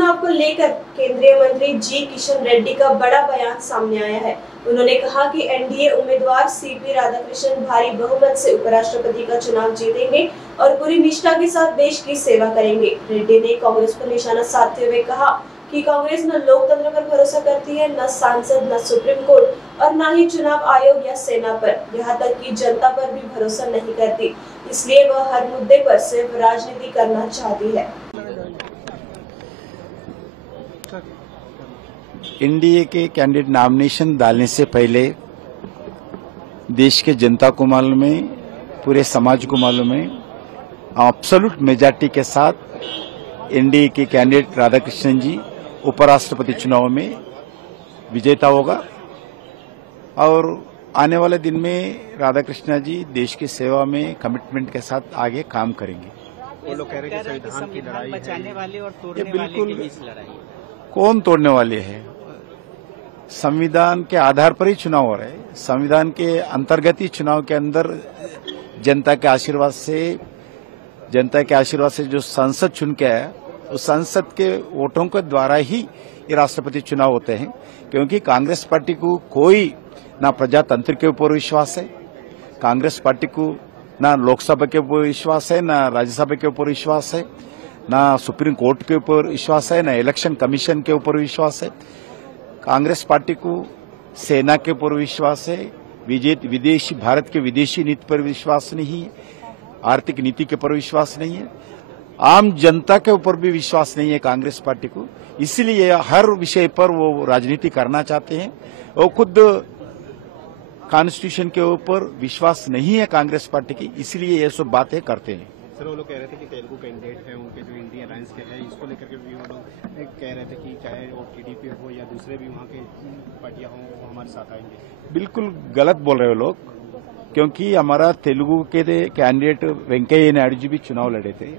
चुनाव को लेकर केंद्रीय मंत्री जी किशन रेड्डी का बड़ा बयान सामने आया है। उन्होंने कहा कि एनडीए उम्मीदवार सीपी राधाकृष्णन भारी बहुमत से उपराष्ट्रपति का चुनाव जीतेंगे और पूरी निष्ठा के साथ देश की सेवा करेंगे। रेड्डी ने कांग्रेस पर निशाना साधते हुए कहा कि कांग्रेस न लोकतंत्र पर भरोसा करती है, न सांसद, न सुप्रीम कोर्ट और न ही चुनाव आयोग या सेना पर, यहाँ तक कि जनता पर भी भरोसा नहीं करती। इसलिए वह हर मुद्दे पर सिर्फ राजनीति करना चाहती है। एनडीए के कैंडिडेट नॉमिनेशन डालने से पहले देश के जनता को मालूम है, पूरे समाज को मालूम है, एब्सोल्यूट मेजॉरिटी के साथ एनडीए के कैंडिडेट राधाकृष्णन जी उपराष्ट्रपति चुनाव में विजेता होगा और आने वाले दिन में राधाकृष्णन जी देश की सेवा में कमिटमेंट के साथ आगे काम करेंगे। वो लोग कह रहे हैं कि संविधान की लड़ाई बचाने वाले और तोड़ने वाले के बीच लड़ाई है। कौन तोड़ने वाले हैं? संविधान के आधार पर ही चुनाव हो रहा है। संविधान के अंतर्गत ही चुनाव के अंदर जनता के आशीर्वाद से जो संसद चुन के आया, उस संसद के वोटों के द्वारा ही ये राष्ट्रपति चुनाव होते हैं। क्योंकि कांग्रेस पार्टी को कोई ना प्रजातंत्र के ऊपर विश्वास है, कांग्रेस पार्टी को ना लोकसभा के ऊपर विश्वास है, ना राज्यसभा के ऊपर विश्वास है, ना सुप्रीम कोर्ट के ऊपर विश्वास है, ना इलेक्शन कमीशन के ऊपर विश्वास है। कांग्रेस पार्टी को सेना के ऊपर विश्वास है, विदेशी भारत के विदेशी नीति पर विश्वास नहीं है, आर्थिक नीति के ऊपर विश्वास नहीं है, आम जनता के ऊपर भी विश्वास नहीं है कांग्रेस पार्टी को। इसलिए हर विषय पर वो राजनीति करना चाहते हैं। वो खुद कॉन्स्टिट्यूशन के ऊपर विश्वास नहीं है कांग्रेस पार्टी की, इसलिए ये सब बातें करते हैं। सर, वो लोग कह रहे थे कि तेलुगु कैंडिडेट है उनके जो इंडियन अलायंस के है, इसको लेकर के भी वो लोग कह रहे थे कि चाहे वो टीडीपी हो या दूसरे भी वहाँ के पार्टियां हों, वो हमारे साथ आएंगे। बिल्कुल गलत बोल रहे हो लोग, क्योंकि हमारा तेलुगु के कैंडिडेट वेंकैया नायडू जी भी चुनाव लड़े थे।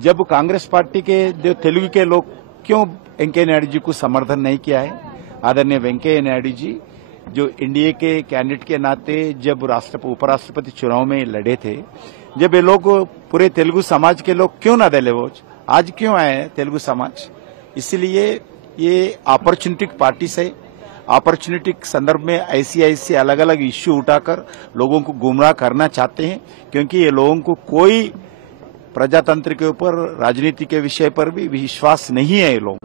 जब कांग्रेस पार्टी के जो तेलुगु के लोग क्यों वेंकैया नायडू जी को समर्थन नहीं किया है? आदरणीय वेंकैया नायडू जी जो एनडीए के कैंडिडेट के नाते जब उपराष्ट्रपति चुनाव में लड़े थे, जब ये लोग पूरे तेलुगु समाज के लोग क्यों ना दले वोट, आज क्यों आए हैं तेलुगु समाज? इसलिए ये अपॉर्चुनिटी पार्टी से अपॉर्चुनिटी संदर्भ में ऐसी अलग अलग इश्यू उठाकर लोगों को गुमराह करना चाहते हैं। क्योंकि ये लोगों को कोई प्रजातंत्र के ऊपर राजनीति के विषय पर भी विश्वास नहीं है ये लोग।